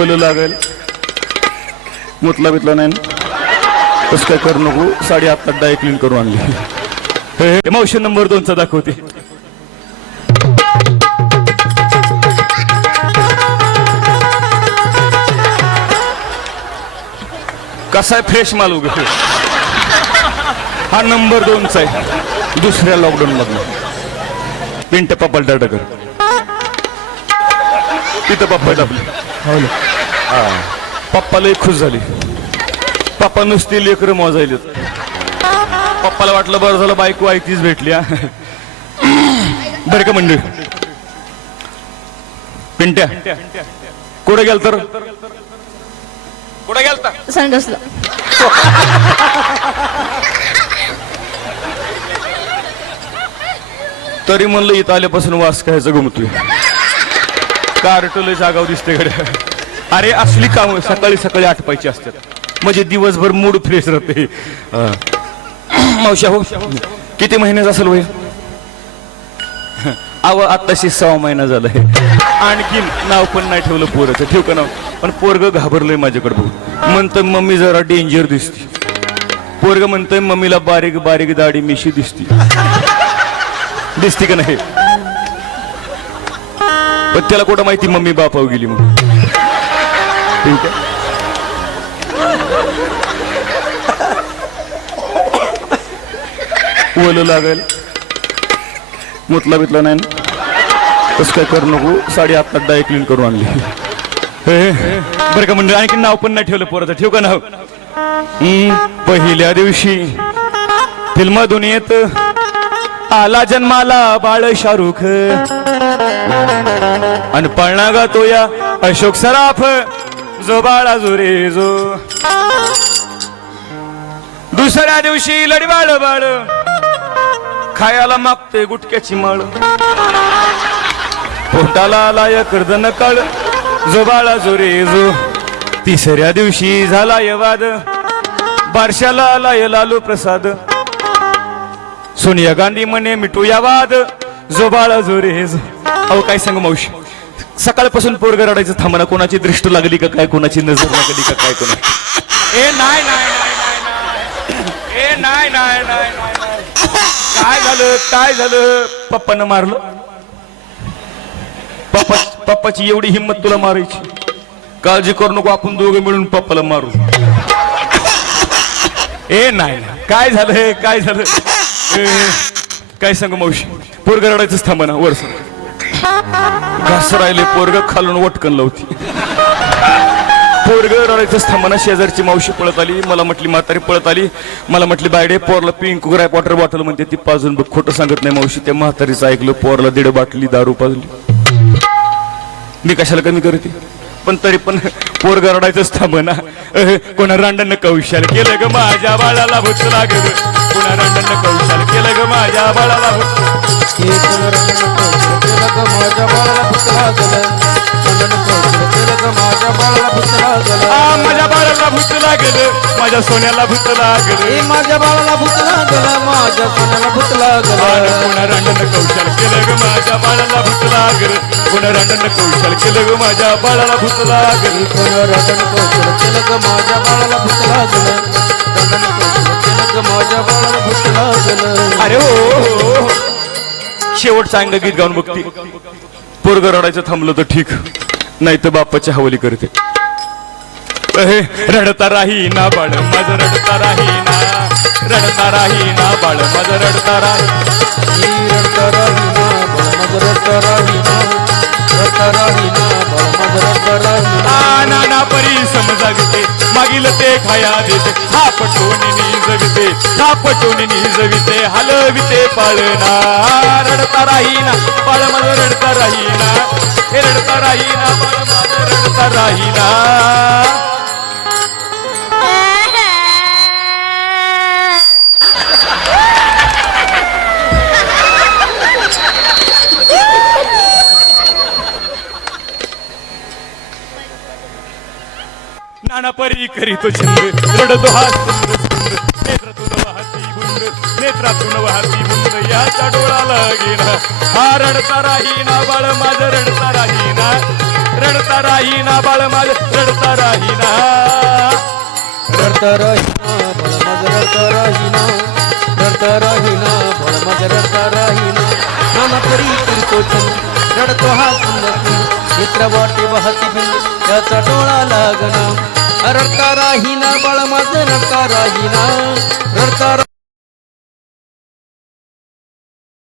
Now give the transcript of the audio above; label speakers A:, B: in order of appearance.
A: ओलं लागेल. मुतला बितला नाही. ना? तसं काय करू नको. साडी आत्ता डाय क्लीन करून आणली. हे, मावशी नंबर दोनचा दाखवते. कसा आहे फ्रेश माल उगे हा? नंबर दोनचा आहे. दुसऱ्या लॉकडाऊन मधला पिंट पप्पा डकर तिथं पप्पा टाकले. हा पप्पा लय खुश झाली. पप्पा नुसती लेकरं मोजायली पप्पाला वाटलं बरं झालं बायको ऐकतीच भेटली हा. बरं का मंडळी? पिंट्या कुठे गेल तर कुठे गेलता?
B: संडसला.
A: तरी म्हणलं इथं आल्यापासून वास खायचं घुमतोय कार्टोले जागाव दिसते कडे अरे असली काम सकाळी सकाळी आटपायची असतात. म्हणजे दिवसभर मूड फ्रेश राहते. मावशा हो किती महिन्याचा असेल वय? अव आत्ताशी सहा महिना झालाय. आणखीन नाव पण नाही ठेवलं पोराचं. ठेव का नाव? पण पोरग घाबरलंय माझ्याकडे बघू म्हणतं मम्मी जरा डेंजर दिसते. पोरग म्हणतंय मम्मीला बारीक बारीक दाढी मिशी दिसते. दिसते का नाही? पण त्याला कुठं माहिती मम्मी बापाव गेली मग ठीक आहे? ओलं लागेल मुतला बितला नाही ना? तसं काय करू नको. साडी आत्ता डाय क्लीन करून आणली. बरं का म्हणजे आणखी नाव पण नाही ठेवलं पोराचं. ठेव का नाव? पहिल्या दिवशी फिल्म दुनियेत आला जन्माला बाळ शाहरुख. आणि पळणा ग तो या. अशोक सराफ जो बाळा जो रे जो दुसऱ्या दिवशी लढी बाळ. खायला मागते गुटक्याची मळ. पोटाला लाय कर्ज न कळ. जो बाळा जो रे जो तिसऱ्या दिवशी झाला यवाद वाद. बारशाला लाय लालू प्रसाद. सोनिया गांधी म्हणे मिटू या वाद. जो बाळा जो रे अहो काय सांग मावशी? सकाळपासून पोरग रडायचं थांबणा कोणाची दृष्ट लागली का काय कोणाची नजर लागली का काय कोणा ए नाही नाही नाही, नाही, ए काय झालं काय झालं? पप्पानं मारलं. पप्पा पप्पाची एवढी हिंमत तुला मारायची. काळजी करू नको आपण दोघे मिळून पप्पाला मारू. ए नाही काय झालं काय झालं? काय सांग मावशी? पोरग रडायचंच थांबा ना वर घास घासरायले पोरग खालून वटकन लावती. पोरग रडायचंच थांबना शेजारची मावशी पळत आली मला म्हटली म्हातारी पळत आली. मला म्हटली बायडे पोरला पिंक ग्राय वॉटर बॉटल म्हणते ती पाजून बघ खोटं सांगत नाही मावशी. त्या म्हातारीचं ऐकलं पोरला दीड बाटली दारू पाजली. मी कशाला कमी करते? पण तरी पण पोरग रडायचंच थांबना अह, कोणा रांडण कौशाल केलं ग माझ्या बाळाला भूत लागल. कोणा रांडण कौशाल माझ्या बाळाला भूत
C: माझ्या बाळाला पुतळा झालं माझ्या बाळाला पुतळा झालं
A: माझ्या बाळाला भूत लागल माझ्या सोन्याला भूत लागल
C: माझ्या बाळाला पुतळा झालं माझ्या सोन्याला झालं
A: कोणा रांडण कौशल केलं ग माझ्या बाळाला भूत लागल रांडण कौशल केलं ग माझ्या बाळाला भूत लागल
C: रटन कौशल केलं ग माझ्या बाळाला केलं ग माझ्या बाळाला पुतळा झालं
A: अरे हो, हो, हो, हो, शेवट चांगलं गीत गाऊन बघती. पोरग रडायचं थांबलं तर ठीक. नाही तर बापाच्या हवली करते. रडता राही ना बाळ माझं रडता राही ना रडता राही ना बाळ माझं रडता राही.
C: रडता राही ना रडता राही ना रडता
A: राही ना समजाविते मागील ते खाया देते हा पटोनी निजविते हा पटोनी निजविते हलविते पाळना रडता राहीना बाळ माझं रडता राहीना. हे रडता राहीना बाळ माझं रडता राहीना. प्राणापरी परी करीतो छंद रडतो हा नेत्रातून वाहती बुंद नेत्रातून वाहती बुंद याचा डोळा लागेना. हा रडता राहीना बाळ माझ रडता राहीना. रडता राहीना बाळ माझ रडता राहीना.
C: रडता राहीना बाळ माझ रडता राहीना. रडता राहीना बाळ माझ रडता राहीना. प्राणापरी परी फिरतो छंद रडतो हा सुंदर चित्र वाटे वाहती बिंद याचा डोळा लागना. रडता राहीना बाळ माझ रडता राहीना. रडता